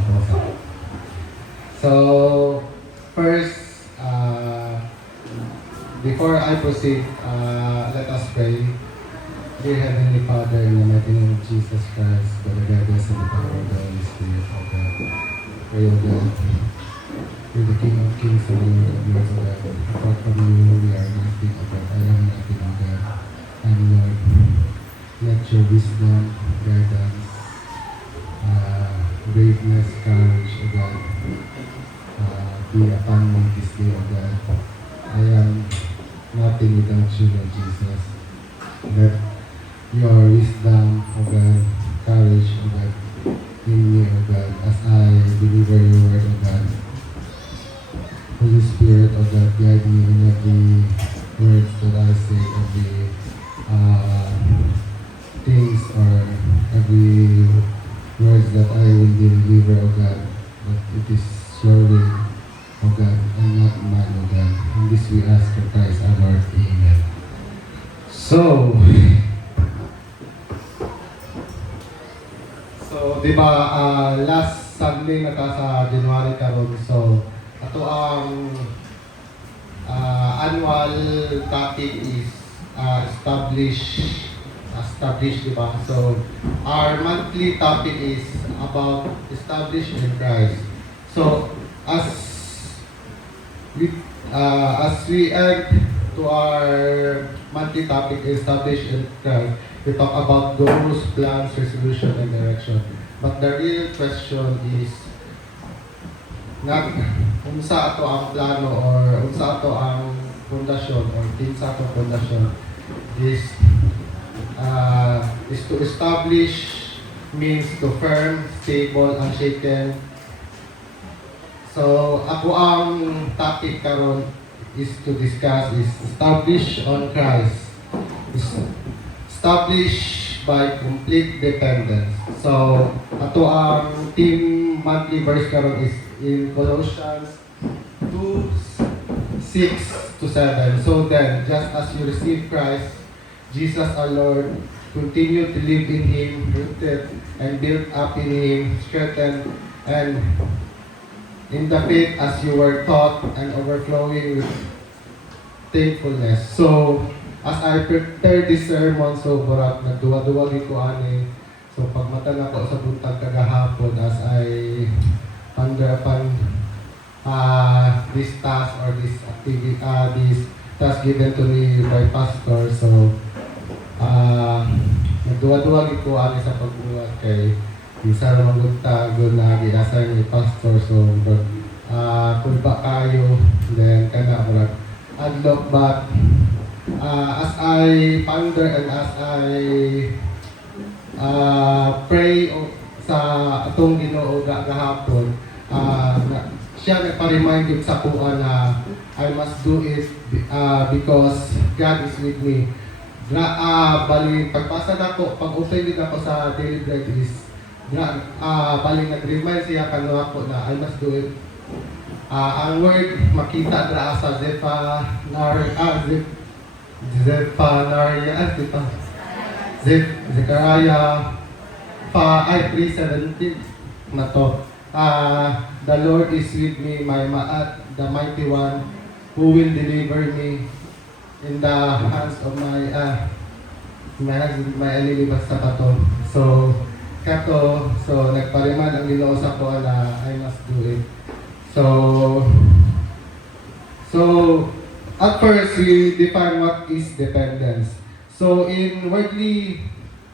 magkausap. So, first, before I proceed, let us pray. Dear Heavenly Father, in the mighty name of Jesus Christ, by the guidance and the power of the Holy Spirit, O God, pray, O God, you're the King of Kings and Lord of Lords, O God. Apart from you, we are nothing, O God. I am nothing, O God. And Lord, let your wisdom, guidance, braveness, courage, O God, be upon me this day, O God. I am nothing without you, Lord Jesus. Let your wisdom, O God, courage, O God, in me, O God, as I deliver your word, O God. Holy Spirit, O God, guide me in every words that I say, every things or every words that I will deliver, O God, that it is your will, O God, and not mine, O God. And this we ask for Christ our Lord. Amen. So, di ba, last Sunday naka sa January karon. So, ato ang annual topic is establish, di ba? So, our monthly topic is about establish in Christ. So, as we add to our monthly topic, establish in Christ, we talk about goals, plans, resolution, and direction. But the real question is, unsa ato ang plano or unsa ato ang pundasyon or kinsa ato pundasyon is to establish means to firm, stable, unshaken. So ako ang topic karon is to discuss is establish on Christ. Establish by complete dependence. So ato ang team monthly verse karon is in Colossians 2:6-7. So then, just as you receive Christ, Jesus our Lord, continue to live in Him, rooted and built up in Him, strengthened and in the faith as you were taught and overflowing with thankfulness. So, as I prepare this sermon, so barat nagduwa-duwa ko ani. So pagmata na ko sa buntag kagahapon as I ponder upon this task or this activity, this task given to me by pastor. So nagduwa-duwa ko ani sa pagbuhat kay isa ra magutag na giasay ni pastor. So kung ba kayo then kana murag adlock, but as I ponder and as I pray sa atong Ginoo gahapon, siya nagpa-remind yun sa kuha na I must do it because God is with me. Bali, pagpasa na ko, pag-open din ako sa daily bread is bali nag-remind siya kano ako na I must do it. Ang word makita dra sa Zechariah 3:17 na to. The Lord is with me, the mighty one, who will deliver me in the hands of my enemy basta pa to. So nagpariman ang Ginoo sa ko na I must do it. So at first we define what is dependence. So in worldly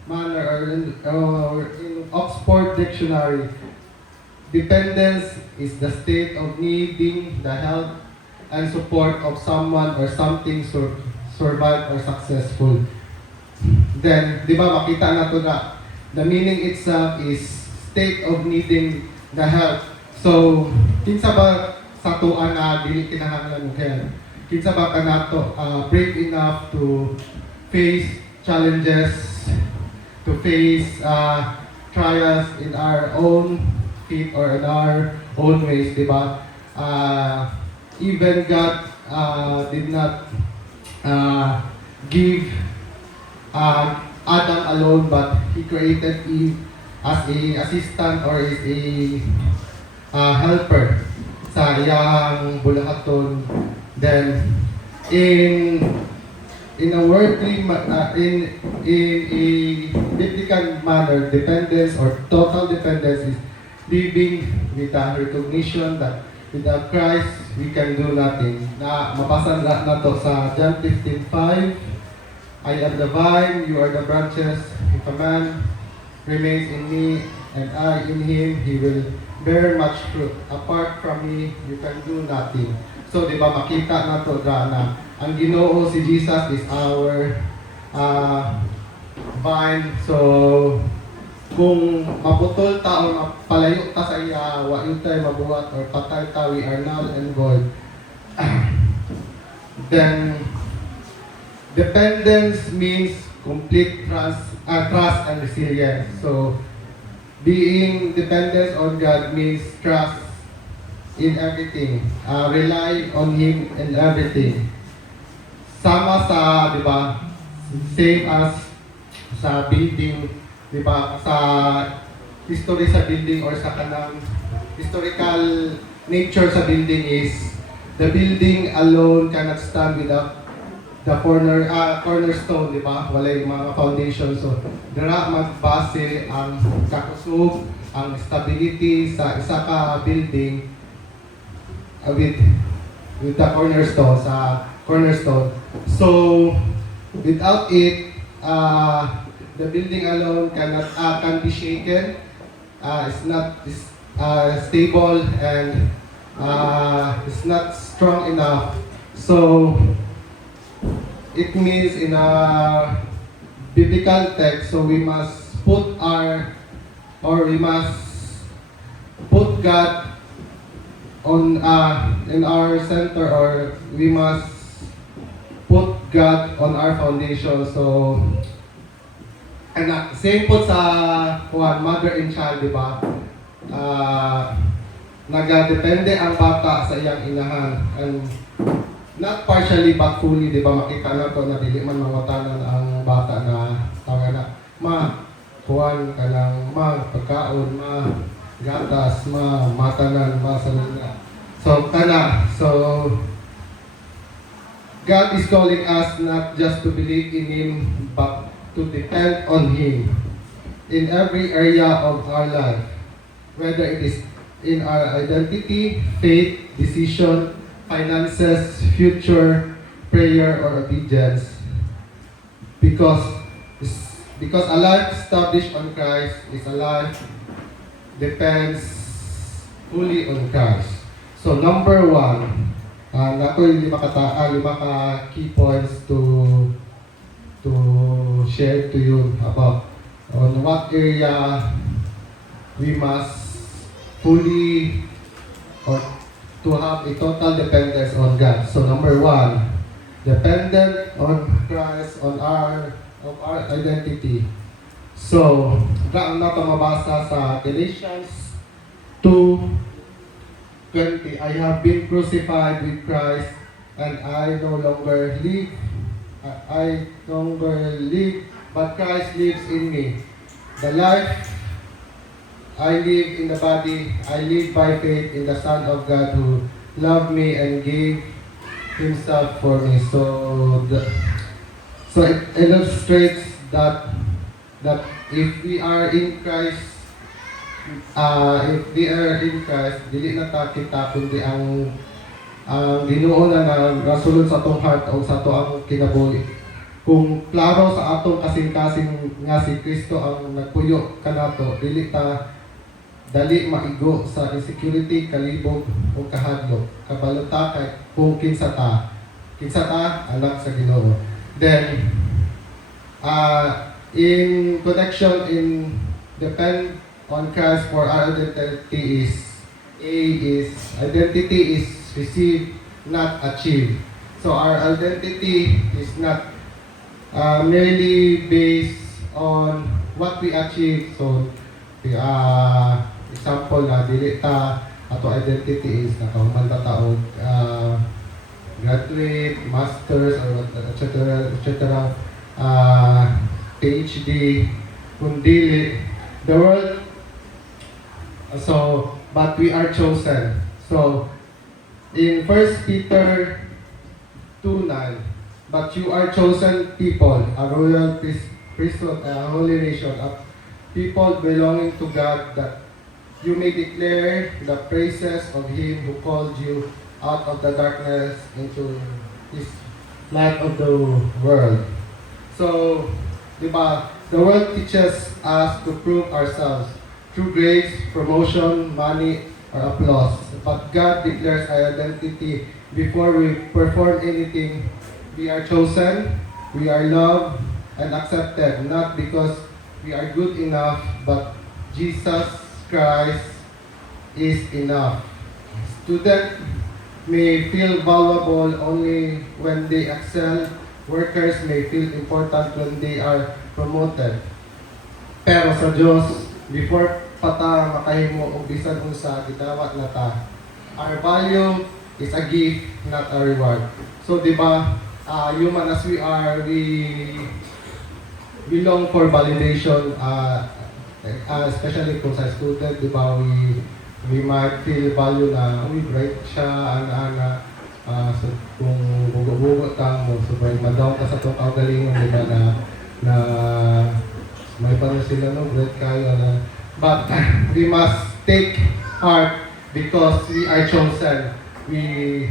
manner or in Oxford Dictionary, dependence is the state of needing the help and support of someone or something survive or successful. Then, di ba makita na to na the meaning itself is state of needing the help. So, kinsa ba sa tuan na dili kinahanglan og help? Kinsa ba kanato brave enough to face challenges, to face trials in our own feet or in our own ways, di ba? Even God did not give Adam alone, but He created Eve as a assistant or is a helper sa iyang bulahaton. Then in a worldly in a biblical manner, dependence or total dependence is living with a recognition that without Christ we can do nothing. Na mabasa na to sa John 15:5. I am the vine, you are the branches. If a man remains in me and I in him, he will bear much fruit. Apart from me, you can do nothing. So, di ba, makita na to na ang Ginoo si Jesus is our vine. So, kung maputol ta o mapalayo ta sa iya, wa yun tayo mabuhat or patay ta, we are null and void. Then, dependence means complete trust and resilience. So, being dependent on God means trust in everything. Rely on Him in everything. Sama sa, di ba, same as sa building, di ba, sa history sa building or sa kanang historical nature sa building is the building alone cannot stand without the cornerstone, di ba? Walay mga foundation. So, dira magbase ang kakusog, ang stability sa isa ka building with the cornerstone, sa cornerstone. So, without it, the building alone can be shaken. It's not stable and it's not strong enough. So, it means in a biblical text, so we must put God on in our center, or we must put God on our foundation. So, and same po sa mother and child, di ba? Nagadepende ang bata sa iyang inahan. And not partially but fully, di ba, makita na to na dili man mawatanan ang bata na tawa na kuhan ka ng pagkaon, gatas, matanan, salina. So, God is calling us not just to believe in Him, but to depend on Him in every area of our life, whether it is in our identity, faith, decision, finances, future, prayer, or obedience. Because a life established on Christ is a life depends fully on Christ. So number one, nato yung lima ka key points to share to you about on what area we must fully or to have a total dependence on God. So number one, dependent on Christ, on our identity. So, gaan na ito mabasa sa Galatians 2:20. I have been crucified with Christ, and I no longer live, but Christ lives in me. The life I live in the body, I live by faith in the Son of God who loved me and gave Himself for me. So it illustrates that if we are in Christ, dili na ta kita kundi ang Ginoo na nasulod sa atong heart o sa ato ang kinabuhi. Kung klaro sa atong kasing-kasing nga si Kristo ang nagpuyo kanato, dili ta dali maigo sa insecurity, kalibog o kahadlok. Kabalota kay kung kinsa ta anak sa Ginoo. Then in connection in depend on Christ for our identity is identity is received, not achieved. So our identity is not merely based on what we achieve. So example na dili ta ato identity is nakahuman ta taog graduate, masters, or etc. PhD, kung dili The world, but we are chosen. So, in First Peter 2:9, but you are chosen people, a royal priesthood, a holy nation, a people belonging to God, that you may declare the praises of Him who called you out of the darkness into His light of the world. So, di ba, the world teaches us to prove ourselves through grace, promotion, money, or applause. But God declares our identity before we perform anything. We are chosen, we are loved, and accepted, not because we are good enough, but Jesus Christ is enough. Students may feel valuable only when they excel. Workers may feel important when they are promoted. Pero sa Diyos, before pa ta makahimo og bisan unsa gidawat na ta, our value is a gift, not a reward. So di ba, human as we are, we long for validation, especially kung sa student, di ba, we might feel value na, uy, bright siya, ana-ana, so, kung bugo-bugo ka mo, so ma-down ka sa itong kagalingon, di ba, na may paano sila, no, bright kayo, na, but we must take heart because we are chosen. We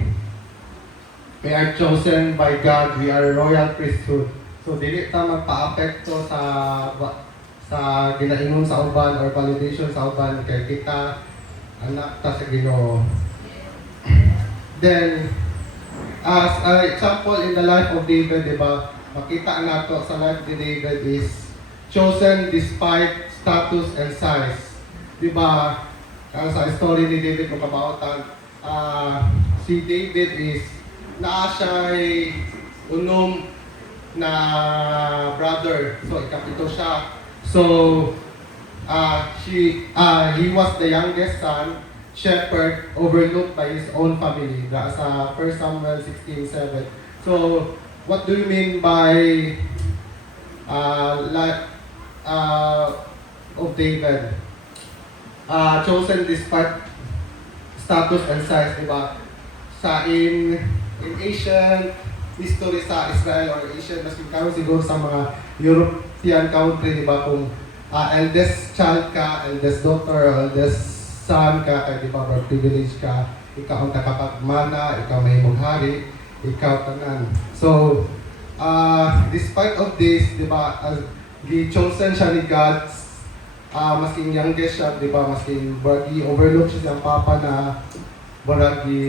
are chosen by God. We are a royal priesthood. So, dili ta magpa-apekto sa ginaingon sa uban or validation sa uban kay kita anak ta sa Ginoo. Then, as an example in the life of David, di ba, makita nato sa life ni David is chosen despite status and size. Di ba, sa story ni David kung kabautan, si David is naa siya'y unom na brother. So, ikapito siya. So, he was the youngest son, shepherd, overlooked by his own family. Sa 1 Samuel 16:7. So, what do you mean by of David? Chosen despite status and size, di ba? In Asian history sa Israel or Asian, mas karon siguro sa mga European country, di ba, kung eldest child ka, eldest daughter, eldest son ka, kaya di ba, or privilege ka, ikaw ang nakapagmana, ikaw may maghari, ikaw tanan. So, despite of this, di ba, chosen siya ni God, masking youngest siya, di ba, masking overlook siya siyang papa na baragi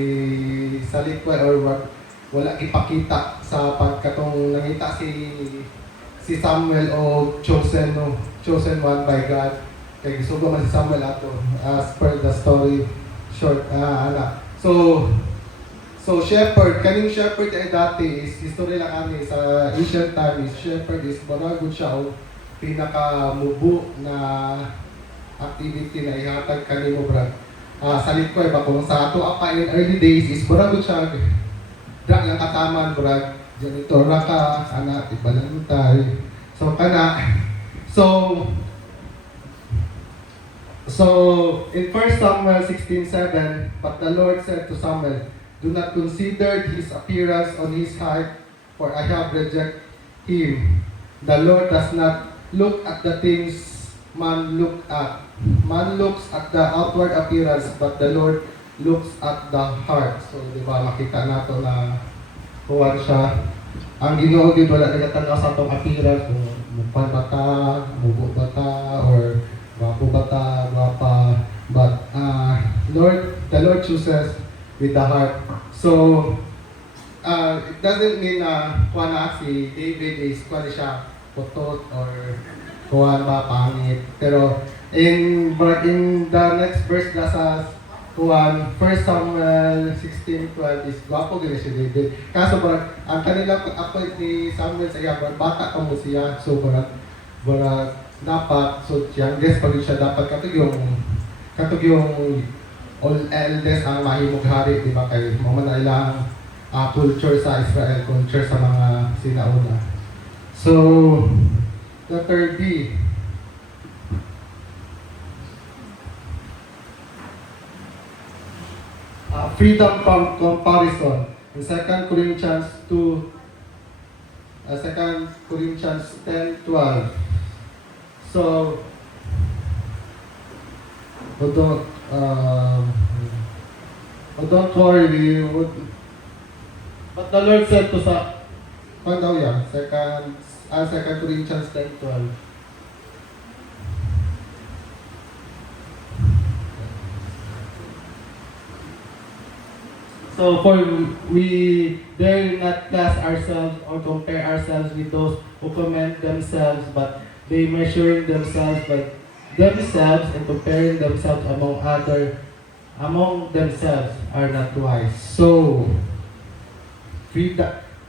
sa likod or wala ipakita sa pagkatong nangita si Samuel o chosen one by God. Kaya gisugo man si Samuel ato as per the story short anak. So shepherd, kaning shepherd ay dati is history lang kami sa ancient time is shepherd is baragod siya o pinaka-mubo na activity na ihatag kanimo brad. Sa likod ba kung sa ato pa in early days is baragod siya dra lang kataman brad janitor ra ka ana ibalantay so kana so in 1 Samuel 16:7, but the Lord said to Samuel, do not consider his appearance on his height, for I have rejected him. The Lord does not look at the things man look at. Man looks at the outward appearance, but the Lord looks at the heart. So, di ba, makita nato na kuwan siya. Ang Ginoo gid wala nagatanaw sa atong appearance, kung mukhan bata, mubo bata, or gwapo bata, gwapa. But the Lord chooses with the heart. So, it doesn't mean na kuwan na si David is kuwan siya putot or kuwan ba pangit. Pero in the next verse na sa kuwan, 1 Samuel 16:12 is gwapo gini si David. Kaso ang kanila appoint ni Samuel sa iya, bata pa mo siya. So dapat, so youngest pag siya dapat katog yung all eldest ang mahimog hari, di ba, kay mo man ilang culture sa Israel, culture sa mga sinauna. So, letter B. freedom from comparison. In 2 Corinthians 2, 2 Corinthians 10:12. So, don't worry, but the Lord said to ano daw yan? 2 Corinthians 10:12. So for we dare not class ourselves or compare ourselves with those who commend themselves, but they measuring themselves by themselves and comparing themselves among themselves are not wise. So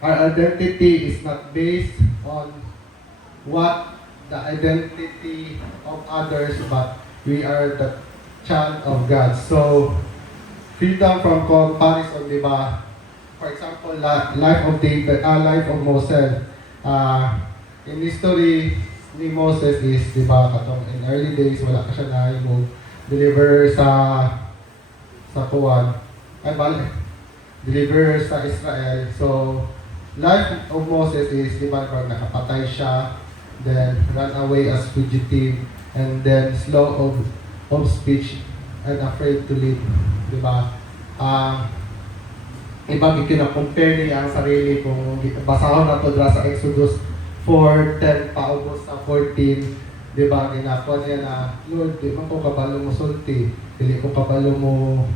our identity is not based on what the identity of others, but we are the child of God. So freedom from comparison, di ba? For example, life of David, life of Moses. In history ni Moses is, di ba, katong in early days, wala ka siya na deliver sa kuwan. Deliver sa Israel. So, life of Moses is, di ba, pag nakapatay siya, then run away as fugitive, and then slow of speech and afraid to live. Diba? Ibang ikina-compare niya ang sarili kung basahon na to dra sa Exodus 4:10 paubos sa 14. Diba? Ginako niya na, Lord, di man ko kabalo mo sulti. Dili ko kabalo mo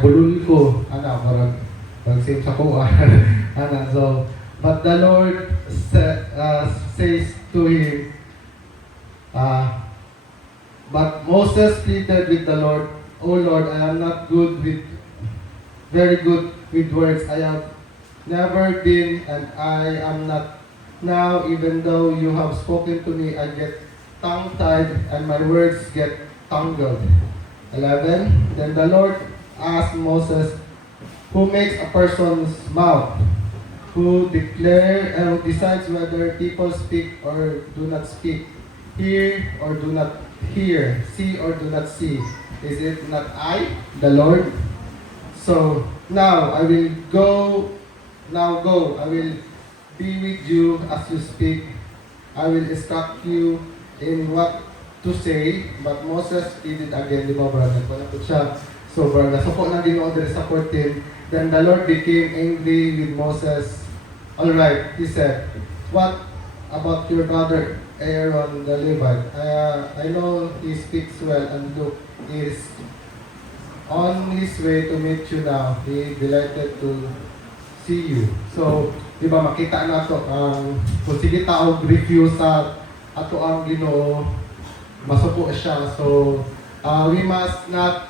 bulul ko. Parang same sa kuha. So, but the Lord says to him, but Moses pleaded with the Lord, "O Lord, I am not very good with words. I have never been, and I am not now, even though you have spoken to me, I get tongue-tied, and my words get tangled." 11. Then the Lord asked Moses, "Who makes a person's mouth? Who decides whether people speak or do not speak? Hear or do not hear? See or do not see? Is it not I, the Lord? So now I will go. Now go. I will be with you as you speak. I will instruct you in what to say." But Moses pleaded again, di ba, brother? Wala po siya. So, brother, so po na din ako sa 14. Then the Lord became angry with Moses. All right, he said, "What about your brother Aaron the Levite? I know he speaks well, and look, he is on his way to meet you now. He delighted to see you." So, di ba, makita na to kung sige taog review sa ato ang Ginoo, masuko siya. So, we must not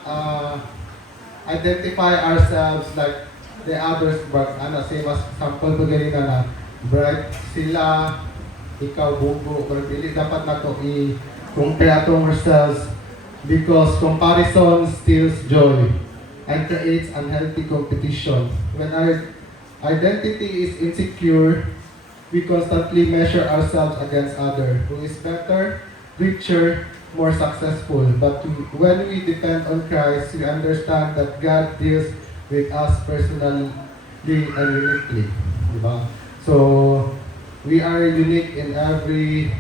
identify ourselves like the others, but same as sample ko ganina na bright sila, ikaw bugo, pero dili dapat na to i-compare atong ourselves, because comparison steals joy and creates unhealthy competition. When our identity is insecure, we constantly measure ourselves against others, who is better, richer, more successful. But when we depend on Christ, we understand that God deals with us personally and uniquely. Diba? So, we are unique in every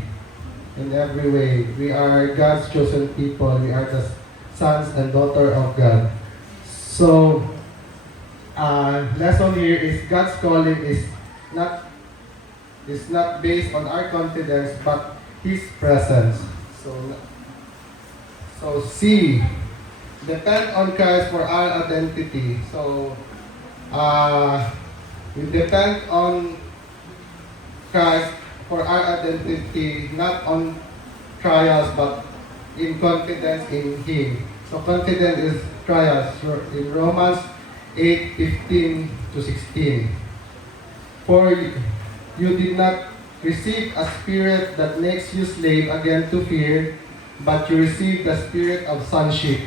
way. We are God's chosen people. We are the sons and daughter of God. So, lesson here is God's calling is not based on our confidence, but His presence. So C, depend on Christ for our identity. So, we depend on Christ for our identity, not on trials, but in confidence in Him. So confidence is trials. In Romans 8:15-16. For you did not receive a spirit that makes you slave again to fear, but you received the spirit of sonship.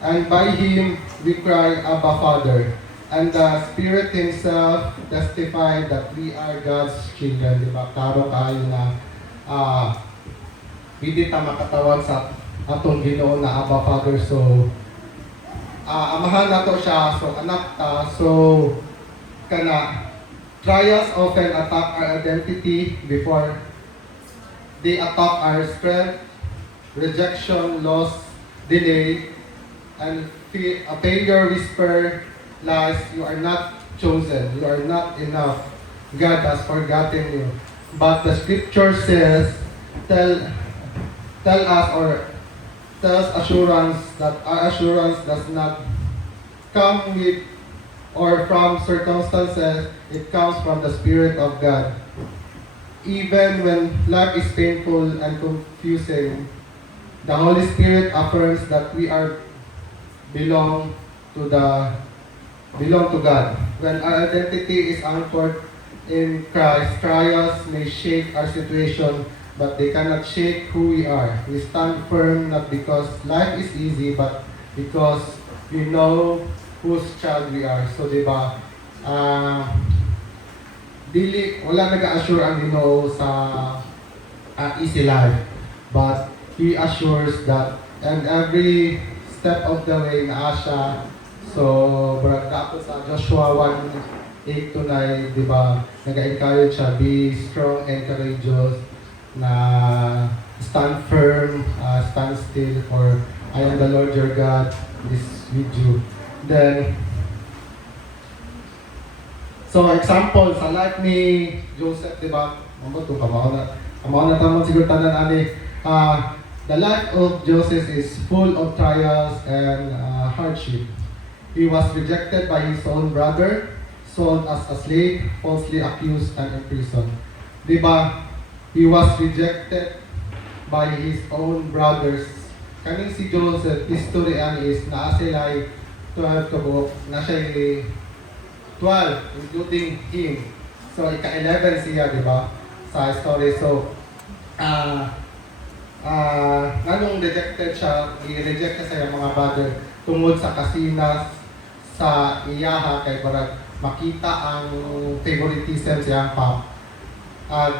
And by Him we cry, Abba, Father. And the Spirit Himself testified that we are God's children. Diba? Karo kayo na hindi ta makatawag sa atong Ginoo na Abba, Father. So, amahan nato siya, so anak ta, so kana trials often attack our identity before they attack our strength, rejection, loss, delay, and a failure whisper lies, you are not chosen, you are not enough, God has forgotten you. But the scripture says, tell us or tells assurance that our assurance does not come with or from circumstances, it comes from the Spirit of God. Even when life is painful and confusing, the Holy Spirit affirms that we are belong to God. When our identity is anchored in Christ, trials may shake our situation, but they cannot shake who we are. We stand firm not because life is easy, but because we know whose child we are. So, di ba, wala nag-assure ang Ginoo sa easy life. But He assures that and every step of the way na siya. So, brag ako sa Joshua 1:8 to 9, di ba, nag-encourage siya, be strong and courageous, na stand firm, stand still, for I am the Lord your God is with you. Then, so example, sa life ni Joseph, di ba, kamaw na tamang siguro tanan ani, the life of Joseph is full of trials and hardship. He was rejected by his own brother, sold as a slave, falsely accused and imprisoned. Di ba? He was rejected by his own brothers. Kaning si Joseph, history is na sila 12 kabuk, na siya 12, including him. So, ika-11 siya, di ba? Sa story. So, nganong rejected siya, i-reject siya yung mga brother tungod sa kasinas sa iyaha kay barag makita ang favoritism siyang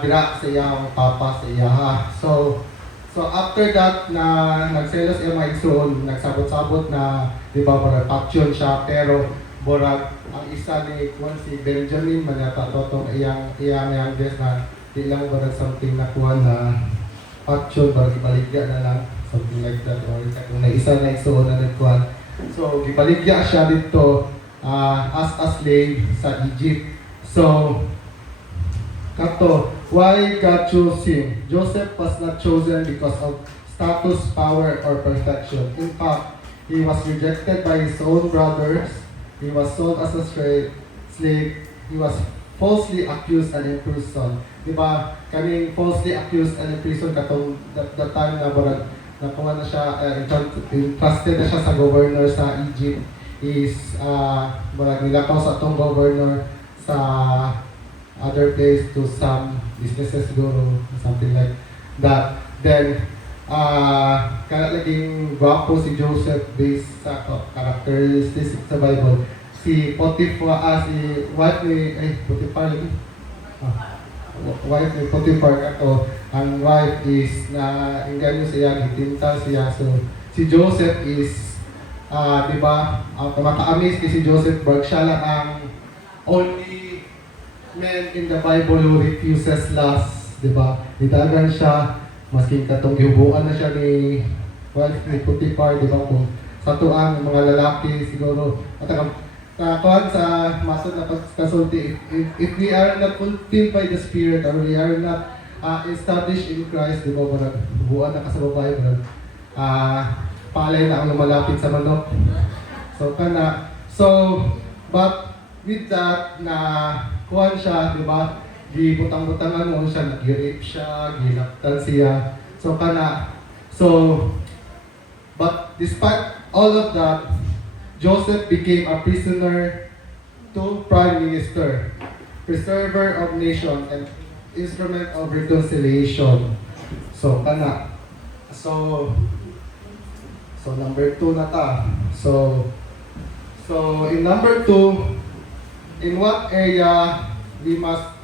dira sa iyang papa sa iyaha. So after that na nagselos siya mga igsoon, nagsabot-sabot na di ba barag faction siya, pero barag ang isa ni si Benjamin manata totong iyang youngest na di lang barag something na kuha na faction, barag ibaligya na lang, something like that, or kung na isa na igsoon na nagkuhan. So gibaligya siya dito as a slave sa Egypt. So kato, why God chose him? Joseph was not chosen because of status, power, or perfection. In fact, he was rejected by his own brothers. He was sold as a slave. He was falsely accused and imprisoned. Diba? Kaning falsely accused and imprisoned katong the time na barag nakuha na siya, entrusted na siya sa governor sa Egypt, is barag nilakaw sa itong governor sa other place to some businesses siguro, something like that. Then, kaya laging gwapo si Joseph based sa characteristics sa Bible. Si Potiphar, si wife ni, Potiphar lagi? Wife ni Potiphar kato, ang wife is na inganyo siya, gitinta siya. So, si Joseph is, di ba, maka-amaze si Joseph, Berg siya lang ang only man in the Bible who refuses lust, di ba? Idagan siya, maski katong gihubuan na siya ni wife ni Potiphar, di ba? Kung sa tuang mga lalaki siguro, at kuhan sa masod na pagkasulti, if we are not fulfilled by the Spirit or we are not established in Christ, di ba? Parang hubuan na ka sa babae, parang palay na ang lumalapit sa manok. So, but with that, na kuhan siya, di ba? Gibutang-butangan mo siya, nag-rape siya, ginaktan siya. But despite all of that, Joseph became a prisoner to prime minister, preserver of nation, and instrument of reconciliation. So number 2 na ta. So in number 2, in what area we must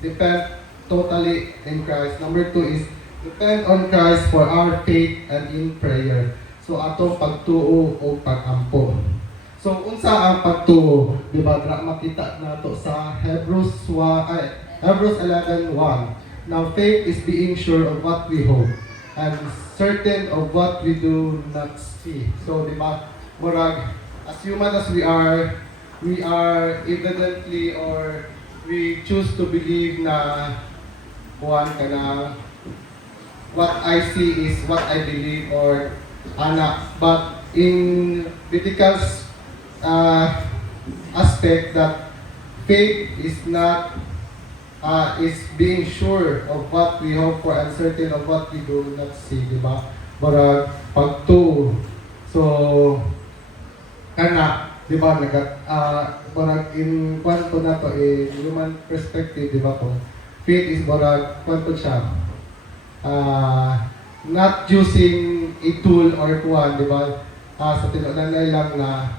depend totally in Christ? Number 2 is depend on Christ for our faith and in prayer. So atong pagtuo o pag-ampo. So unsa ang pagtuo? Di ba? Makita nato sa Hebrews 11:1. Now faith is being sure of what we hope and certain of what we do not see. So di ba? Murag, as human as we are evidently or we choose to believe na kuan kana what I see is what I believe or ana, but in biblical aspect that faith is not is being sure of what we hope for and certain of what we do not see, di ba? Murag pagtuo. So kana, di ba, murag in kwanto na to, human perspective, di ba po? Faith is murag kwanto siya. Not using a tool or kuwan, di ba? Sa tinulanay lang na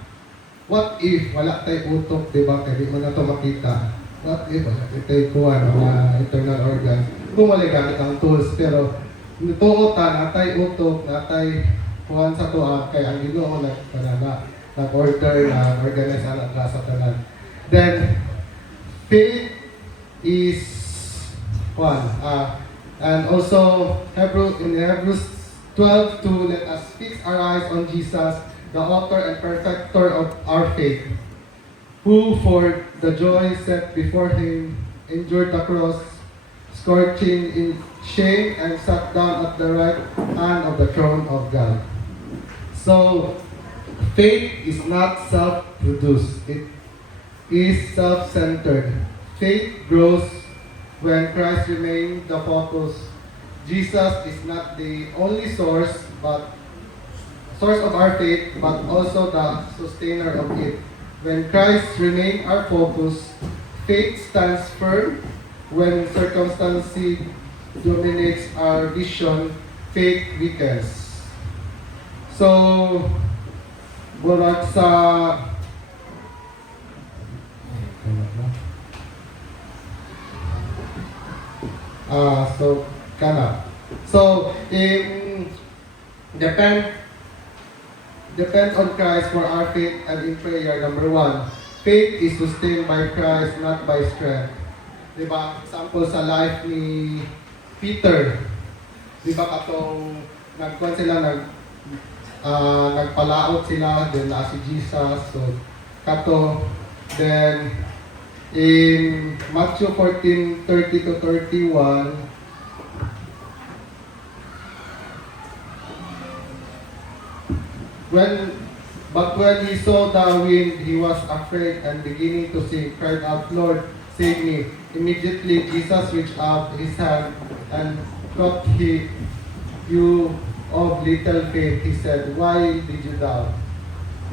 what if wala tayo utok, di ba? Kaya di mo na to makita. What if wala tayo kuwan, mga internal organs. Kung wala gamit ang tools, pero tuot natay utok, natay kuwan sa tuwa, kaya ang Ginoo nag-order na organize ang sa tanan. Then, faith is kuwan, and also in Hebrews 12:2, let us fix our eyes on Jesus, the author and perfecter of our faith, who for the joy set before him endured the cross, scorching in shame, and sat down at the right hand of the throne of God. So, faith is not self-produced. It is self-centered. Faith grows when Christ remains the focus. Jesus is not the only source of our faith, but also the sustainer of it. When Christ remains our focus, faith stands firm. When circumstance dominates our vision, faith weakens. So, bulag sa depends on Christ for our faith and in prayer. Number one, faith is sustained by Christ, not by strength. Diba? Example sa life ni Peter. Diba katong nagkuhan sila, nagpalaot sila, then na si Jesus. So, then in Matthew 14:30-31, when he saw the wind, he was afraid and beginning to sink, cried out, Lord, save me. Immediately Jesus reached out his hand and caught him. You of little faith, he said, why did you doubt?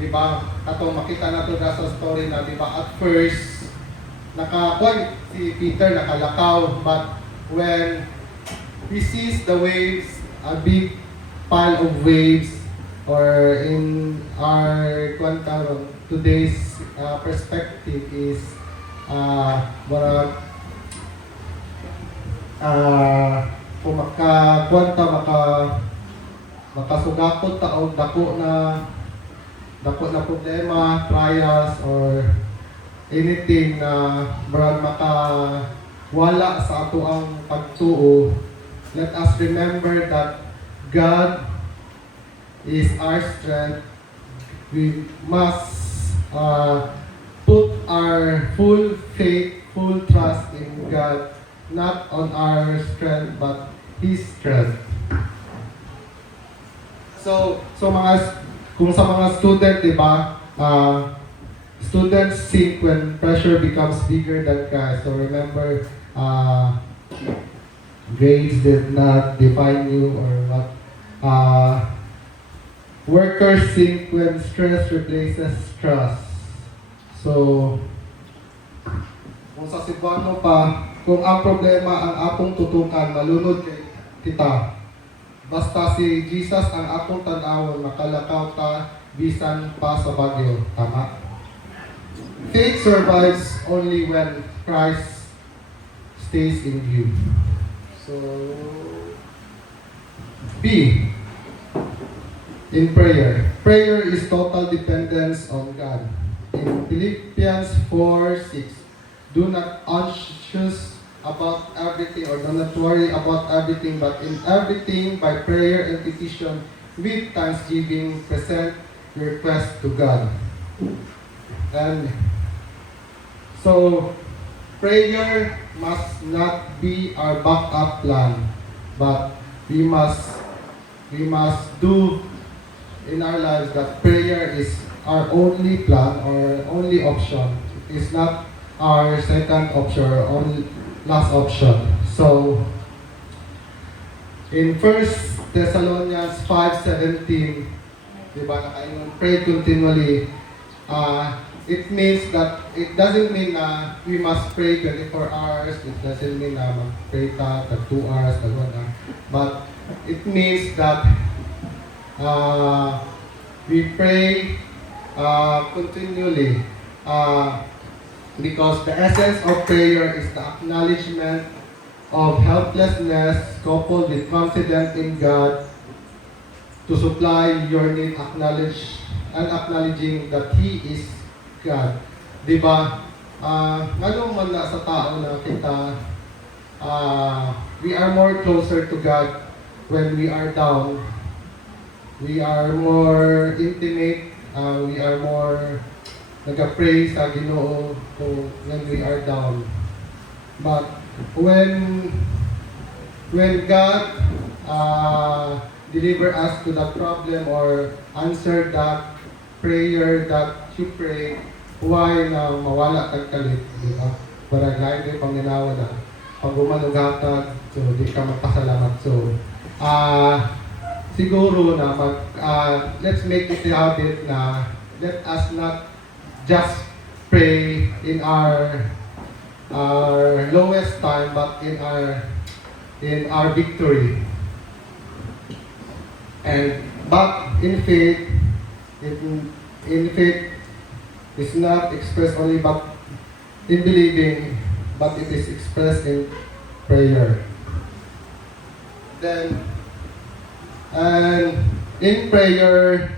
Diba? Katong makita na to sa story na, diba, at first, si Peter nakalakaw, but when he sees the waves, a big pile of waves, or in our today's perspective is kung makasugakot ta og dako na problema, trials, or anything na makawala sa ato ang pagtuo, let us remember that God is our strength. We must put our full faith, full trust in God, not on our strength, but His strength. So kung sa mga student, diba, students sink when pressure becomes bigger than Christ. So remember, grades did not define you or what. Workers sink when stress replaces trust. So, kung sa Cebuano pa, kung ang problema ang atong tutukan, malunod kay kita. Basta si Jesus ang atong tanawon, makalakaw ta, bisan pa sa bagyo. Tama? Faith survives only when Christ stays in you. So, B. In prayer. Prayer is total dependence on God. in Philippians 4:6, do not anxious about everything or do not worry about everything, but in everything by prayer and petition with thanksgiving present your request to God. And so prayer must not be our backup plan, but we must do in our lives that prayer is our only plan or only option. It is not our second option or only last option. So in 1 Thessalonians 5:17, di ba, nakaingon, pray continually. It means that, it doesn't mean na we must pray 24 hours. It doesn't mean na mag-pray ta, tag 2 hours, tag 1 hour. But it means that we pray continually because the essence of prayer is the acknowledgement of helplessness coupled with confidence in God to supply your need, acknowledging that He is God. Diba? Ngano man na sa tao na kita, we are more closer to God when we are down. We are more intimate, we are more nag-pray sa Ginoo when we are down. But when God deliver us to that problem or answer that prayer that you pray, huwag na mawala kag kalit, di ba? Parang lain din panginawa na pag umanughatag, so di ka magpasalamat. So siguro na let's make it a habit na let us not just pray in our lowest time, but in our victory. But in faith, is not expressed only but in believing, but it is expressed in prayer. Then, and in prayer,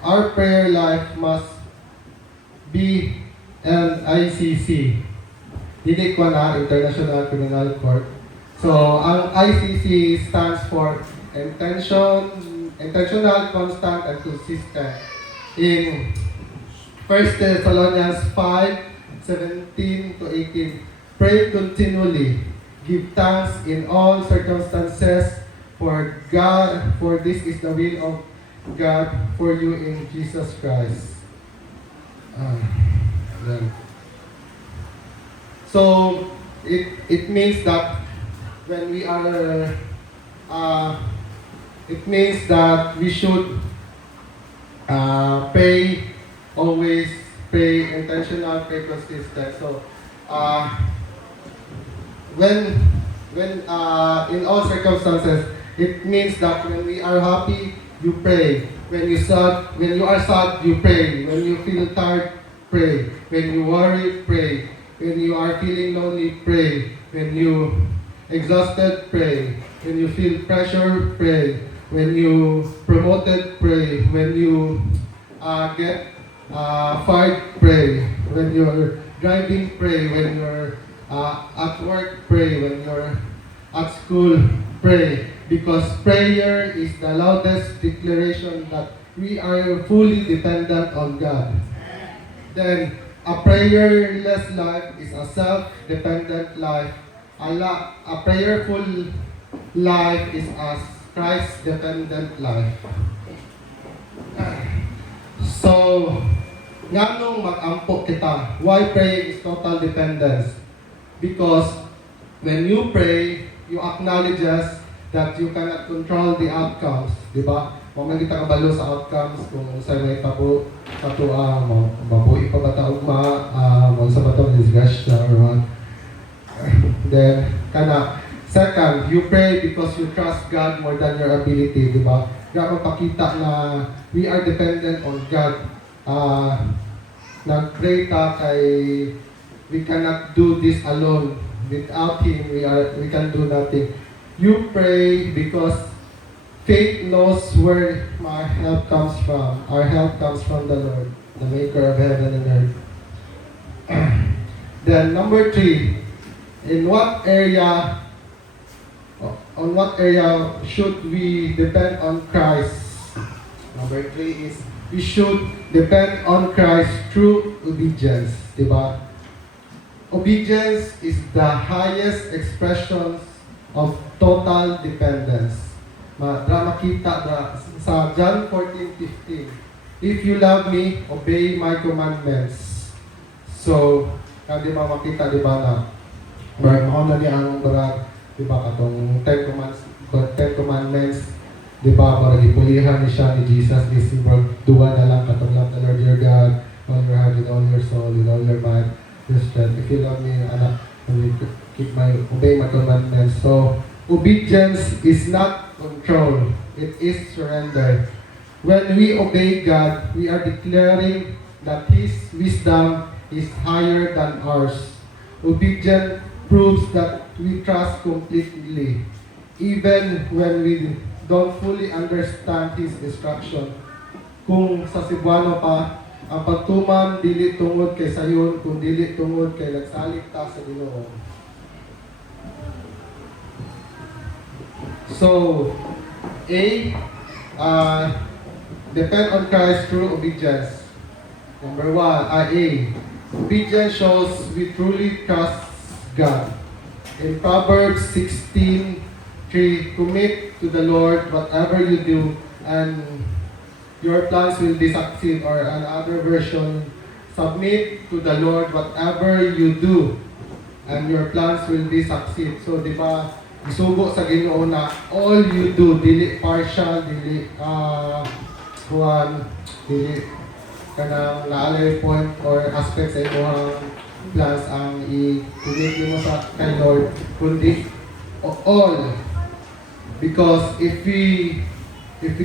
our prayer life must be ICC. Hindi ko na International Criminal Court. So, ang ICC stands for intentional, constant, and consistent. In 1 Thessalonians 5:17 to 18, pray continually, give thanks in all circumstances for God, for this is the will of God for you in Jesus Christ. So it means that when we are it means that we should pray always, pray intentional, pray consistent. So when in all circumstances, it means that when we are happy, you pray. When you are sad, you pray. When you feel tired, pray. When you worry, pray. When you are feeling lonely, pray. When you exhausted, pray. When you feel pressure, pray. When you promoted, pray. When you get fired, pray. When you're driving, pray. When you're at work, pray. When you're at school, pray. Because prayer is the loudest declaration that we are fully dependent on God. Then, a prayerless life is a self-dependent life. A prayerful life is a Christ-dependent life. So, nganong mag-ampo kita? Why praying is total dependence? Because when you pray, you acknowledges that you cannot control the outcomes, di ba? Kung man kita kabalo sa outcomes, kung sa may tabo, mabuhi pa ba taog sa batong disgrasya or what. Then, second, you pray because you trust God more than your ability, di ba? Kaya magpakita na we are dependent on God. Nag-pray ta kay we cannot do this alone. Without Him, we can do nothing. You pray because Faith knows where my help comes from. Our help comes from the Lord, the maker of heaven and earth. Then number 3, in what area, on what area should we depend on Christ? Number 3 is we should depend on Christ through obedience, diba? Obedience is the highest expression of total dependence. Makita sa John 14:15. If you love me, obey my commandments. So, di ba makita, di ba na na niya ang barag, di ba katong 10 commandments, di ba para ipulihan ni siya ni Jesus, this duwa na lang katong love the Lord your God, all your heart, with all your soul, with all your mind, your strength. If you love me, anak, obey my commandments. So, obedience is not control, it is surrender. When we obey God, we are declaring that His wisdom is higher than ours. Obedience proves that we trust completely, even when we don't fully understand His instruction. Kung sa Cebuano pa, ang pagtuman dili tungod kay sayon, kung dili tungod kay nagsalig ta sa Ginoo. So, depend on Christ through obedience. Number 1, A. Obedience shows we truly trust God. In Proverbs 16:3, commit to the Lord whatever you do, and your plans will be succeed. Or another version, submit to the Lord whatever you do, and your plans will be succeed. So, di ba, isugo sa Ginoo na all you do, dili partial, dili dili kanang naalay point or aspect sa imong plans ang i-commit mo sa kay Lord, kundi all. Because if we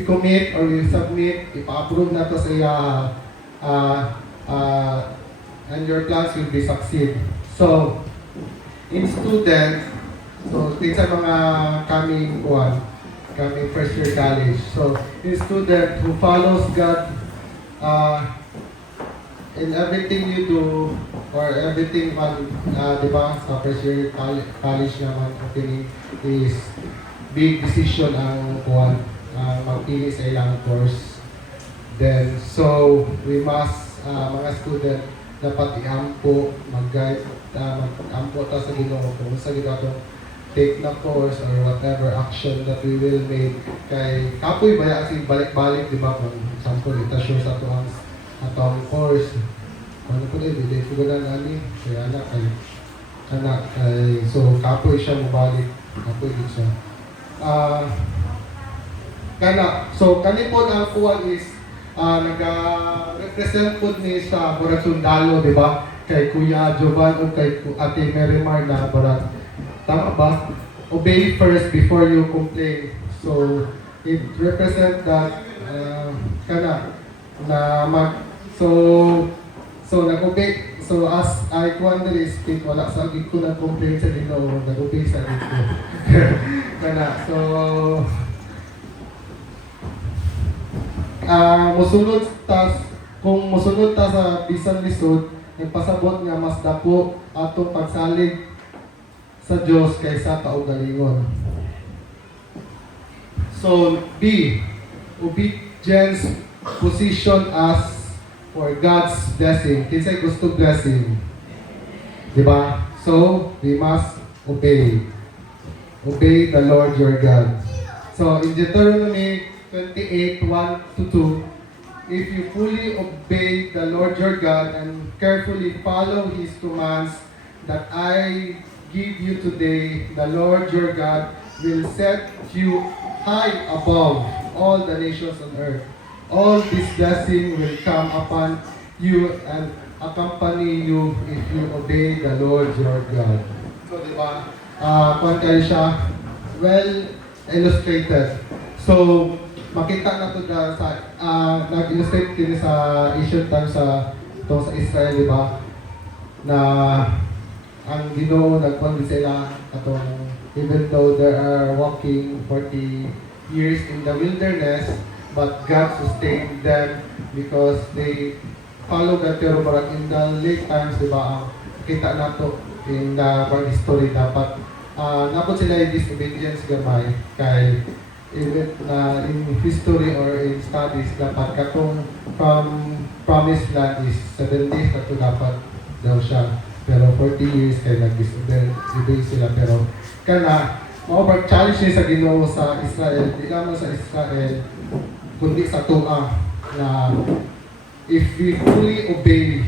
commit or we submit, ipa-approve na to sa iya, and your plans will be succeed. So, in students, so, sa mga coming first year college. So, a student who follows God in everything you do, or everything di ba, sa first year college naman, opening is big decision ang magpili sa ilang course. Then, so, we must, mga student, dapat i-ampo, mag-guide, mag-ampo ta sa Ginoo kung sa Ginoo take na course or whatever action that we will make. Kay kapoy ba kasi balik-balik, di ba? Kung example, itasyo sa atong course. Ano po din, hindi ko na nani. Kaya anak, so kapoy siya mabalik. Kapoy din siya. So kanipon ang kuwan is nag-represent po ni sa Barat Sundalo, di ba? Kay Kuya Jovan o kay Ate Marimar na Barat. Tama ba? Obey first before you complain. So, it represents that so nag-obey. So, as I quandary speak, wala sa agit ko nag-complain sa Ginoo, nag-obey sa agit ko. So, kung musunod ta sa bisan lisod, nagpasabot nga mas dako atong pagsalig sa Diyos kaysa kaugalingon. So, B. Obedience position us for God's blessing. Kinsay gusto blessing? Diba? So, we must obey. Obey the Lord your God. So, in Deuteronomy 28:1-2, if you fully obey the Lord your God and carefully follow His commands that I give you today, the Lord your God will set you high above all the nations on earth. All this blessing will come upon you and accompany you if you obey the Lord your God. So, di ba? Kung kayo siya, well illustrated. So, makita na ito sa, nag-illustrate din sa Asian times sa Israel, di ba? Na ang Ginoo nagpandi sila atong even though they are walking 40 years in the wilderness, but God sustained them because they follow God. Pero parang in the late times, di ba, ang kita nato in the world history, dapat napot sila yung disobedience gamay kay even na in history or in studies, dapat katong from promised land is 7 days na to dapat daw siya. Pero 40 years kay nag-disobey sila. Pero kana, ma-over-challenge niya sa Ginoo sa Israel, di lamang sa Israel, kundi sa tuwa na if we fully obey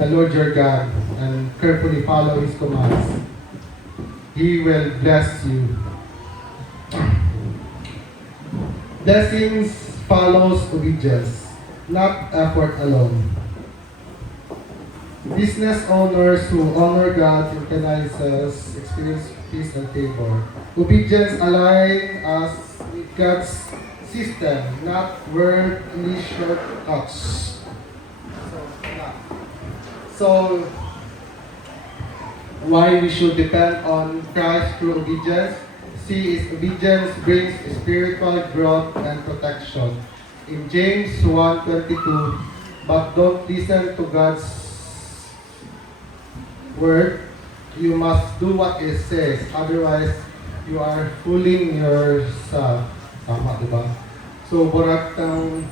the Lord your God and carefully follow His commands, He will bless you. Blessings follows obedience, not effort alone. Business owners who honor God in finances experience peace and favor. Obedience aligns us with God's system, not worldly shortcuts. So, why we should depend on Christ through obedience? C is obedience brings spiritual growth and protection. In James 1:22, but don't listen to God's word. You must do what it says, otherwise you are fooling yourself. Tama, di ba? So, burak ng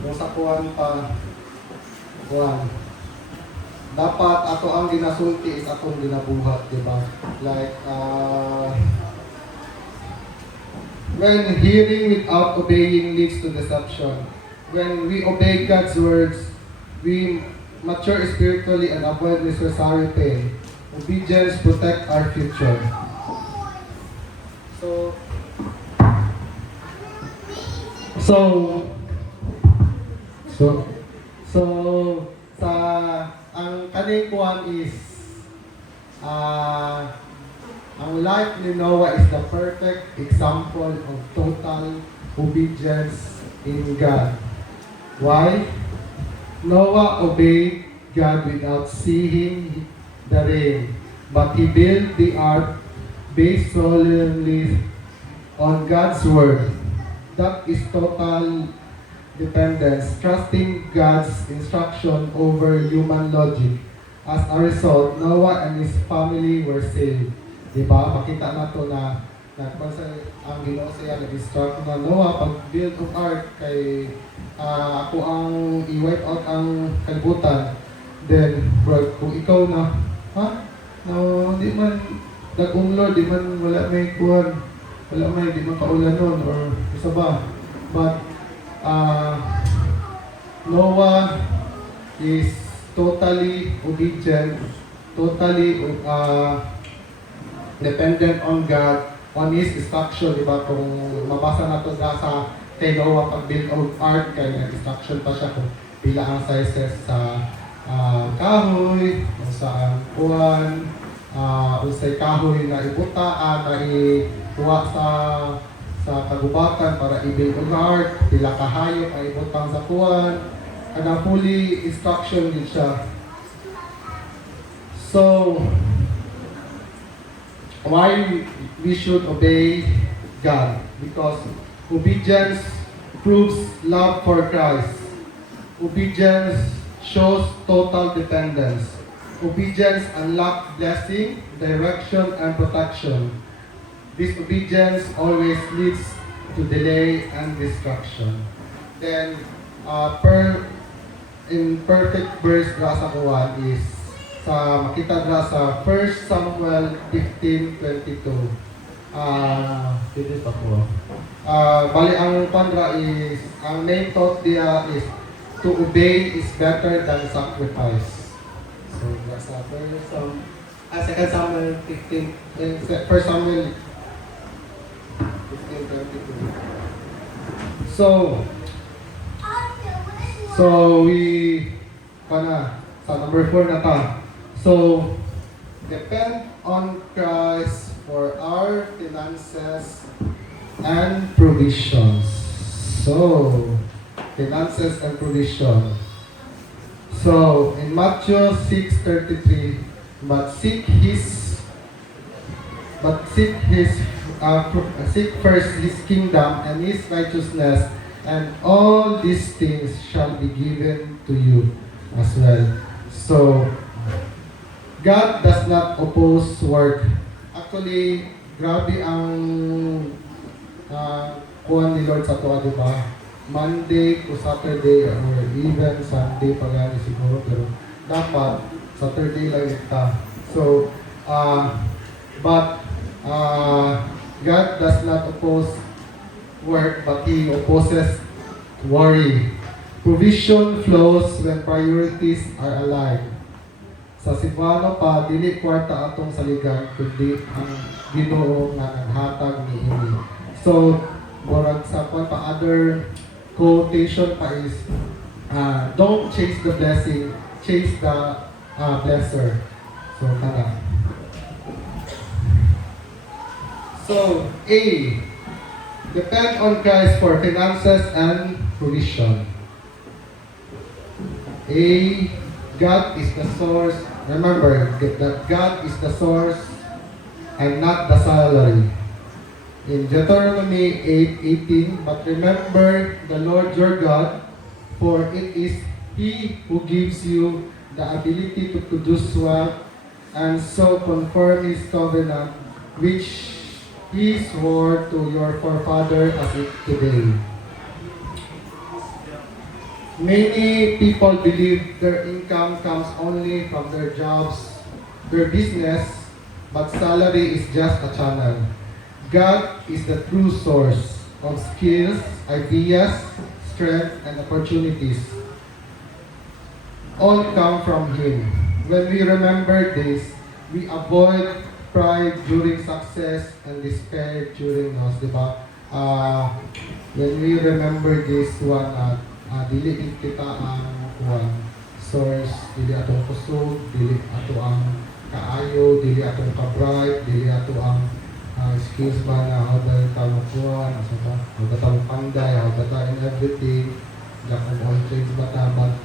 kung sa kuwan pa, kuwan, dapat ato ang ginasulti is atong ginabuhat, di ba? Like, when hearing without obeying leads to deception. When we obey God's words, we mature spiritually and avoid necessary pain. Obedience protect our future. So, sa ang kaning kuwan is ang life ni Noah is the perfect example of total obedience in God. Why? Noah obeyed God without seeing the rain, but he built the ark based solely on God's word. That is total dependence, trusting God's instruction over human logic. As a result, Noah and his family were saved. Diba? Makita na to na ang Ginoo siya nag-instruct na Noah pag-build of ark kay ako ang i-wipe out ang kalibutan. Then, bro, kung ikaw na, no, di man nag-umlod, di man wala may kuwan, wala may, di man kaulan nun, or isa ba. But, Noah is totally obedient, totally dependent on God, on His instruction, di ba? Kung mabasa na ito sa kay Noah pag-build of ark, kay nag-instruction pa siya kung pila ang sizes sa kahoy, kung saan kuwan, unsay kahoy na ibutaan, na ikuha sa kagubatan para i-build of ark, pila kahayop ay ibutang sa kuwan, kanang fully instruction din siya. So, why we should obey God? Because obedience proves love for Christ. Obedience shows total dependence. Obedience unlocks blessing, direction, and protection. Disobedience always leads to delay and destruction. Then, in perfect verse sa kuwan is sa makita dra sa 1 Samuel 15:22. Dito pa po. Bali ang pandra is, ang main thought diya is to obey is better than sacrifice. So that's sa 2 Samuel 15, 1 Samuel 15:22. So we sa number 4 na ta. So, depend on Christ for our finances and provisions. So, finances and provision. So, in Matthew 6:33, but seek His seek first His kingdom and His righteousness, and all these things shall be given to you as well. So, God does not oppose work. Actually, grabe ang kuhan ni Lord sa tuwa, di ba? Monday to Saturday or even Sunday pa gani siguro, pero dapat Saturday lang ita. So, but God does not oppose work, but He opposes worry. Provision flows when priorities are aligned. Sa Cebuano pa, dili kwarta atong saligan, kundi ang Ginoo nga naghatag niini. So, murag sa kwan pa, other quotation pa is, don't chase the blessing, chase the blesser. So, kana. So, A, depend on Christ for finances and provision. A, God is the source. Remember that God is the source and not the salary. In Deuteronomy 8:18, but remember the Lord your God, for it is He who gives you the ability to produce wealth and so confirm His covenant, which He swore to your forefathers as it today. Many people believe their income comes only from their jobs, their business, but salary is just a channel. God is the true source of skills, ideas, strength, and opportunities. All come from Him. When we remember this, we avoid pride during success and despair during loss, di ba? When we remember this one, dili kita ang source, dili atong kusog, dili ato ang kaayo, dili atong ka-bright, dili ato ang skills ba na how dahil tawag kuhan, asa ba? How da tawag panday, how da in everything, jack of all trades ba ta, but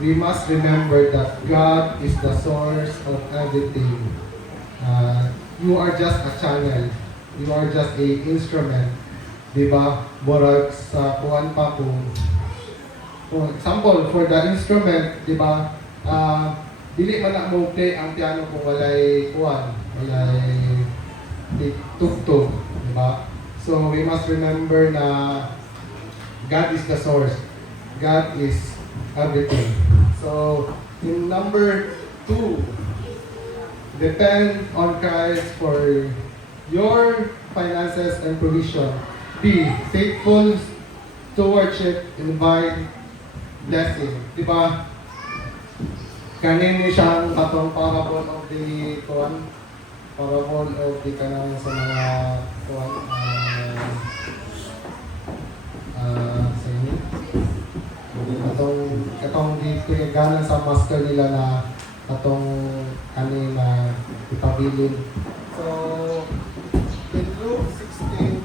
we must remember that God is the source of everything. You are just a channel. You are just a instrument. Diba? Borag sa kuhan pa kung example, for the instrument, diba? Dili man na mo play ang piano kung walay kuhan, walay tugtog. Diba? So we must remember na God is the source. God is everything. So in number 2, depend on Christ for your finances and provision. B, faithful stewardship invite blessing. Diba? Kanini siyang katong parable of the kuwan, parable of the kanang sa mga kuwan, sa inyo. Katong di ganan sa master nila na katong kanina ipabilin. So, in Luke 16,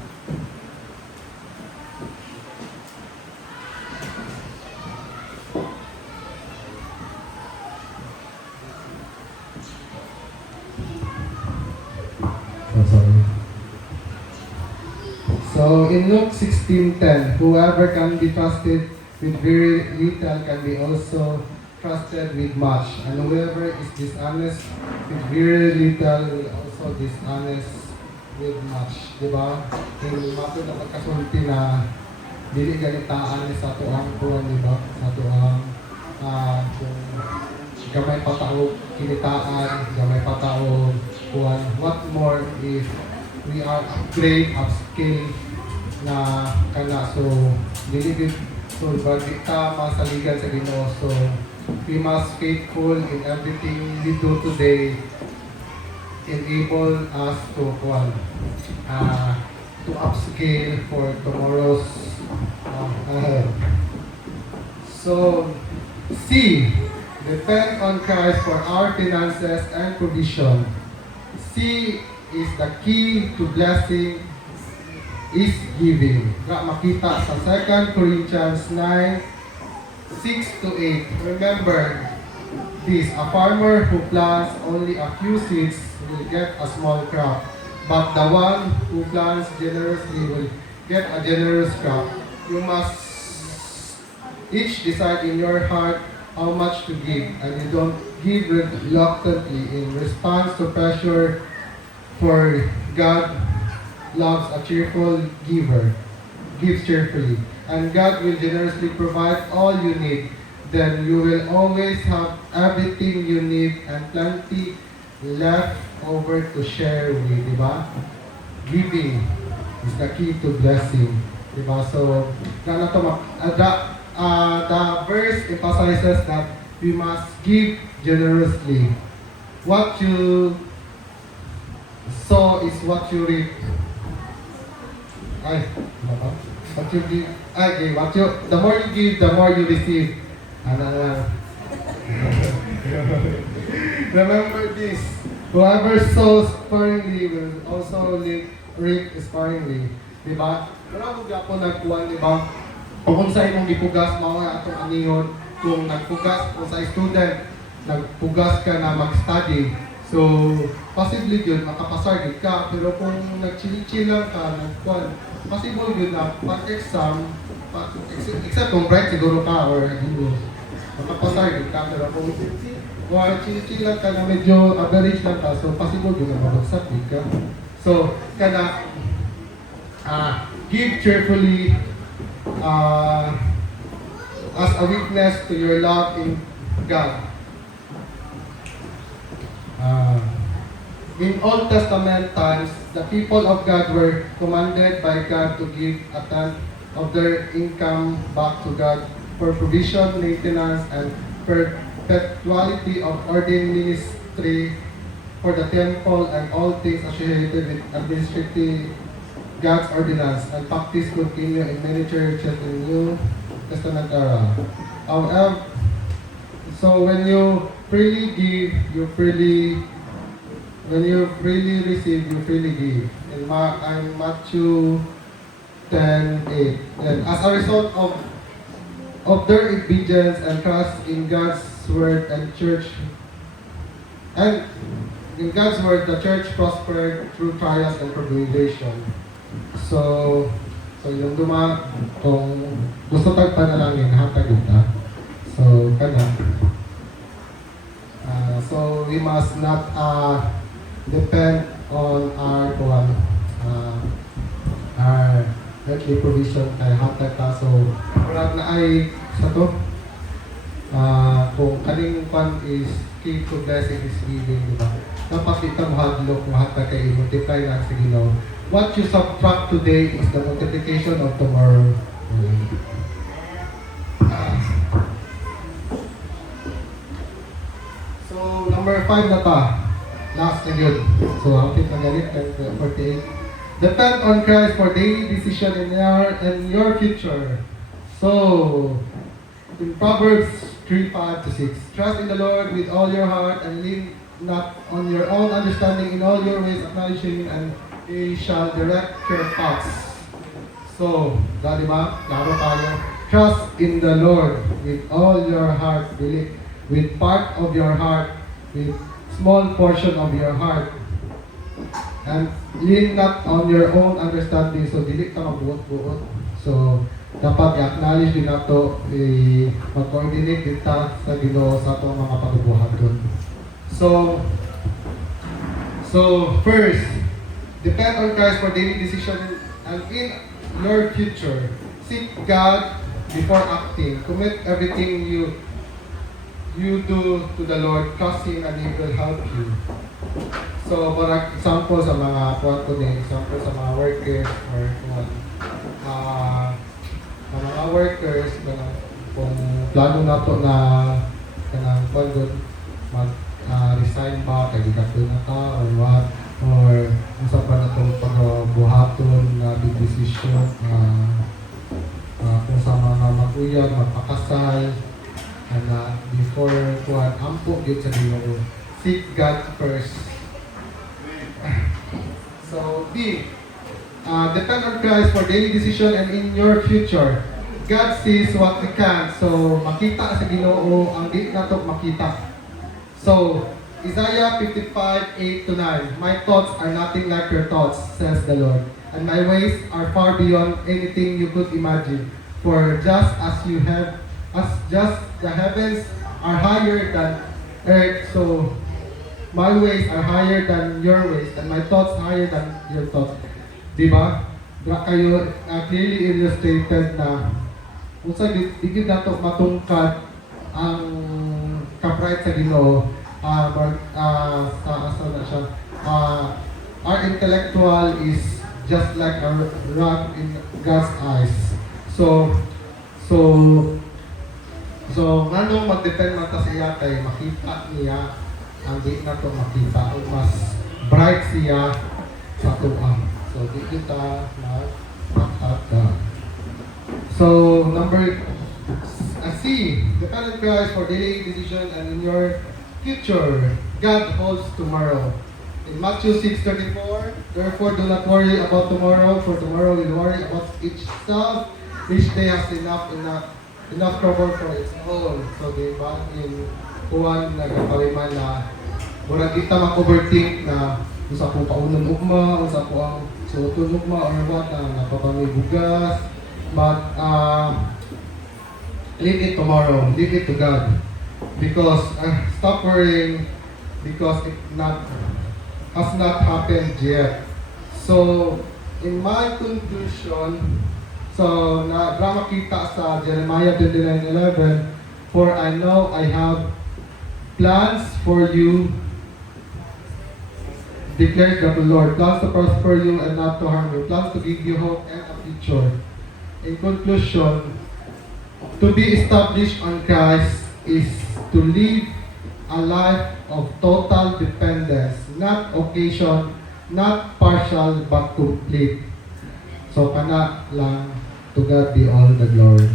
So in Luke 16:10, whoever can be trusted with very little can be also trusted with much, and whoever is dishonest with very little will also dishonest with much. Diba? Yung mato na pagkasulti na dili ganitaan sa tuang buwan, diba? Sa tuang kung gamay pa tao kinitaan, gamay pa tao buwan. What more if we are upscale na kana, so dili so balik ta masaligan sa Ginoo. So we must faithful in everything we do today, enable us to upscale for tomorrow's ahead. So C, depend on Christ for our finances and provision. C is the key to blessing is giving. Makita sa 2 Corinthians 9:6-8. Remember this, a farmer who plants only a few seeds will get a small crop, but the one who plants generously will get a generous crop. You must each decide in your heart how much to give, and you don't give reluctantly in response to pressure, for God loves a cheerful giver, gives cheerfully, and God will generously provide all you need. Then you will always have everything you need and plenty left over to share with, di ba? Giving is the key to blessing, di ba? So, the verse emphasizes that we must give generously. What you sow is what you reap. Ay, ano ba? What you give, okay, the more you give, the more you receive. Ano lang. Remember this, whoever sows sparingly will also reap sparingly. Diba? Wala mo gapo nagkuhan, diba? O kung sa imong gipugas, mga atong anihon, kung nagpugas, kung sa student, nagpugas ka na mag-study, so, possibly yun, makapasargit ka, pero kung nag-chill lang ka, nagkuhan, possible yun na pag-exam, except kung bright siguro ka or hindi, makapasargit ka, pero kung chill lang ka na medyo average lang ka, so possible yun na mabagsapit ka. So, give cheerfully, as a witness to your love in God. In Old Testament times, the people of God were commanded by God to give a tenth of their income back to God for provision, maintenance, and perpetuality of ordained ministry for the temple and all things associated with administrative God's ordinance and practice continue in many churches in New Testament era. However, so when you freely give, when you freely receive, you freely give. In Matthew 10:8. And as a result of their obedience and trust in God's word and church, and in God's word, the church prospered through trials and tribulation. So yung kung gusto tag panalangin, hatag kita. So, so we must not depend on our earthly provision kay hatag ta. So, murag na ay sa to, kung kaning pan is key to blessing is giving, di ba? Dapat kita mahadlok, mahatag kay multiply na sa Ginoo. What you subtract today is the multiplication of tomorrow. So, number 5 na ta. Last na yun. So, hapit na galit, 48. Depend on Christ for daily decision in your future. So, in Proverbs 3:5-6, trust in the Lord with all your heart and lean not on your own understanding. In all your ways acknowledge Him and He shall direct your paths. So, diba? Laro tayo. Trust in the Lord with all your heart. Believe with part of your heart, with small portion of your heart. And lean not on your own understanding. So, dili ka mabuot-buot. So, dapat i-acknowledge din nato, mag-coordinate din ta sa Ginoo sa itong mga pagbubuhaton. So first, depend on Christ for daily decision and in your future. Seek God before acting. Commit everything you do to the Lord. Trust Him and He will help you. So, for example, sa mga example sa mga workers or sa mga workers, kung plano na to na kanang mag-resign ba, kay gikapil na ka, or what, or usa pa na itong pagbuhaton na big decision, kung sa mga mag-uyag, magpakasal, na before kuhan, ampo yun sa Ginoo. Seek God first. So, B, depend on Christ for daily decision and in your future. God sees what we can't. So, makita sa Ginoo ang di nato makita. So, Isaiah 55:8 to 9. My thoughts are nothing like your thoughts, says the Lord, and my ways are far beyond anything you could imagine. For just the heavens are higher than earth, so my ways are higher than your ways, and my thoughts higher than your thoughts. Diba? Kayo clearly illustrated na kung sa digid nato matungkad ang kapright sa Ginoo, our intellectual is just like a rock in God's eyes. So nganong mag-depend man ta sa iya kay makita niya ang di na to makita o mas bright siya sa tuwa. So di kita magpakata. So number C, depend on Christ for daily decision and in your future. God holds tomorrow. In Matthew 6:34, therefore do not worry about tomorrow, for tomorrow will worry about itself. Each day has enough trouble for its own. So diba, in Juan nagkapawiman na murag kita mag-overthink na usa po paunon ugma, usa po ang suoton ugma or what, napapamay bugas, but leave it tomorrow, leave it to God. Because stop worrying because it has not happened yet. So in my conclusion, so makita sa Jeremiah 29:11, for I know I have plans for you, declares the Lord, plans to prosper you and not to harm you, plans to give you hope and a future. In conclusion, to be established on Christ is to live a life of total dependence, not occasion, not partial, but complete. So kana lang, to God be all the glory.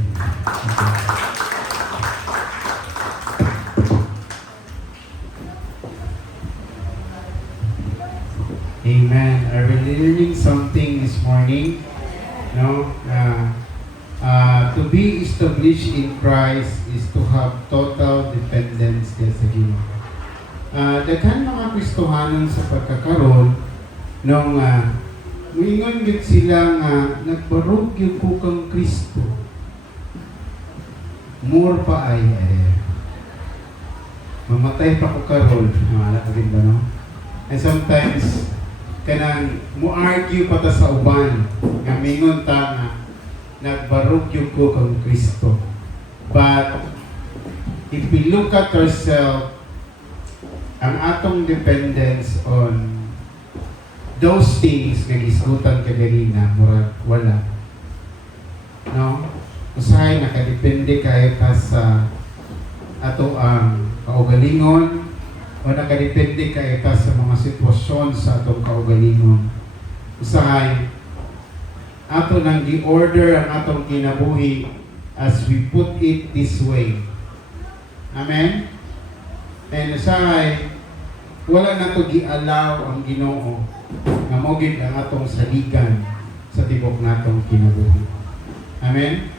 Amen. Are we learning something this morning? No? To be established in Christ is to have total dependence sa Ginoo. Daghan mga Kristohanon sa pagkakaroon nung muingon gid sila nga nagbarog gyud ko kang Kristo. More pa ay mamatay pa ko karon. Wala ka ba no? And sometimes kanang mo-argue pa ta sa uban nga mingon ta nga nagbarog yung ko kang Kristo. But if we look at ourselves, ang atong dependence on those things nga gisgutan kaganina, murag wala. No? Usahay nakadepende kayo ta sa ato ang kaugalingon o nakadepende kayo ta sa mga sitwasyon sa atong kaugalingon. Usahay ato nang gi-order ang atong kinabuhi as we put it this way. Amen? And usahay, wala na to gi-allow ang Ginoo nga mogid ang atong saligan sa tibok natong kinabuhi. Amen?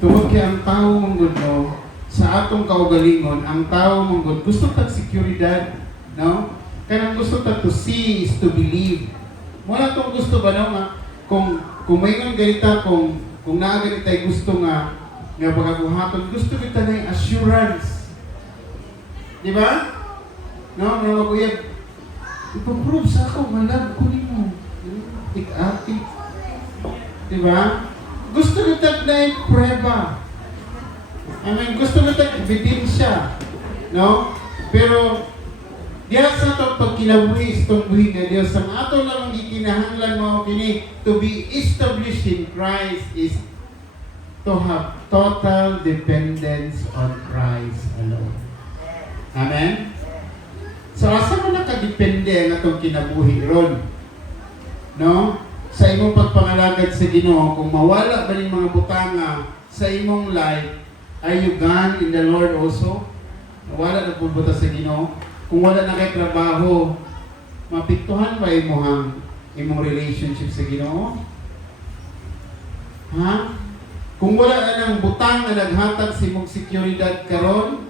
Tungod kay ang tao manggod no, sa atong kaugalingon, ang tao manggod gusto tag seguridad, no? Kanang gusto tag to see is to believe. Wala tong gusto ba no nga kung mayroon ganita, kung naaganitay gusto nga pagkakuhaton, gusto kita na yung assurance. Di ba? No, mga kuyag, ipaprove sa ako, malag ko mo. Ik-ati. Di ba? Gusto kita na yung prueba. I mean, gusto kita ebidensya. No? Pero, diya sa itong pagkinabuhi, itong buhi nga Diyos, ang ato lang gikinahanglan mo kini, to be established in Christ is to have total dependence on Christ alone. Amen? So, asa mo nakadepende ang atong kinabuhi ron? No? Sa imong pagpangalagad sa Ginoo, kung mawala ba ng mga butanga sa imong life, are you gone in the Lord also? Nawala na pulbuta sa Ginoo? Kung wala na kay trabaho, mapiktuhan ba imong relationship sa Ginoo? Ha? Kung wala na ng butang na naghatag sa imong seguridad karon,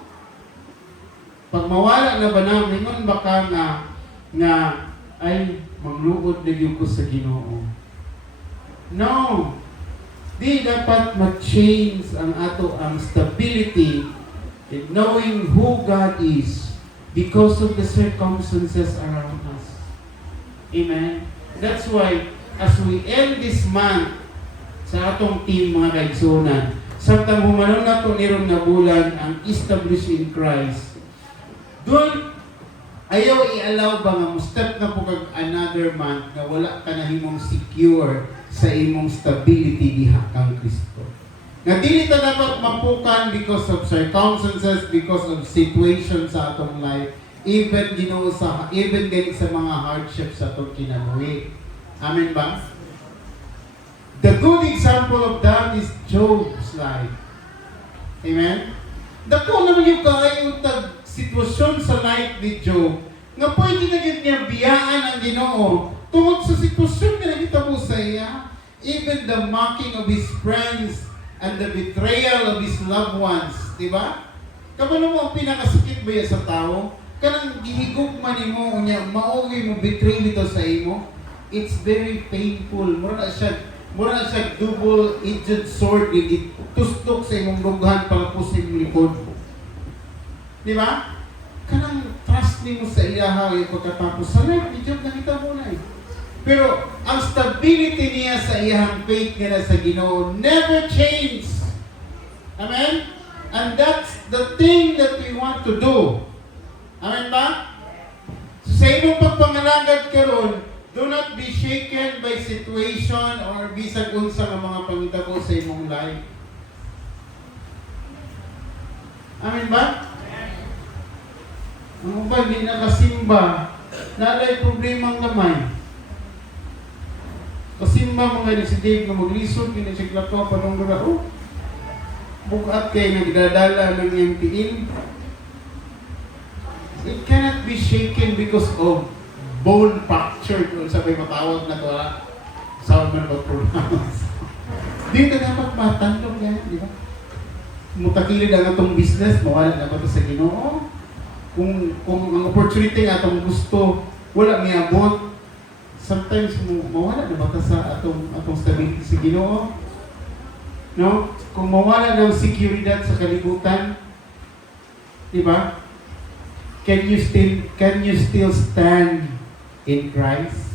Pag mawala na ba na, mingon ba ka nga ay magluod na yun ko sa Ginoo. No. Di dapat ma-change ang stability in knowing who God is because of the circumstances around us. Amen? That's why, as we end this month sa atong team mga kaigsunan, samtang humanon na ito nirong na bulan ang established in Christ, doon, ayaw i-allow ba nga step na po kag another month na wala ka na himong secure sa imong stability diha kang Kristo. Nga dili ta dapat mapukan because of circumstances, because of situations sa atong life, even gani sa mga hardships sa atong kinabuhi. Amen ba? The good example of that is Job's life. Amen? Dako naman yung kaayong sitwasyon sa life ni Job nga pwede na yun niya biyaan ang Ginoo tungod sa sitwasyon na nakita mo sa iya. Even the mocking of his friends and the betrayal of his loved ones, di ba? Kabalo mo ang pinakasakit ba yan sa tao? Kanang gihigugman mo niya, maogi mo betray dito sa imo. It's very painful. Mura na siya double-edged sword, tustok sa imong lughan para po sa imong likod. Di ba? Kanang trust mo sa iyaha yung pagkatapos sa life ni Job, nakita mo na eh. Pero ang stability niya sa iyang faith nga sa Ginoo never change. Amen? And that's the thing that we want to do. Amen ba? So, sa imong pagpangalagad karon, do not be shaken by situation or bisag unsa nga mga pangitabo sa imong life. Amen ba? Ang uban di nakasimba, nalay problemang gamay. Kasimba mga ni si Dave na maglisod, kinasigla ko panong gura, bukat kay nagdadala ng iyang tiin. It cannot be shaken because of bone fracture, kung sabay matawag na ito, sound man ba pronounce. Dito dapat matandog yan, di ba? Mutakilid ang atong business, mawala na ba ito sa Ginoo? Kung ang opportunity nga atong gusto, wala may abot, sometimes mawala na ba ito sa atong stability sa Ginoo? No? Kung mawala ng seguridad sa kalibutan, di ba? Can you still stand in Christ?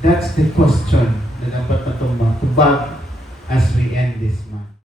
That's the question na dapat natong matubag as we end this month.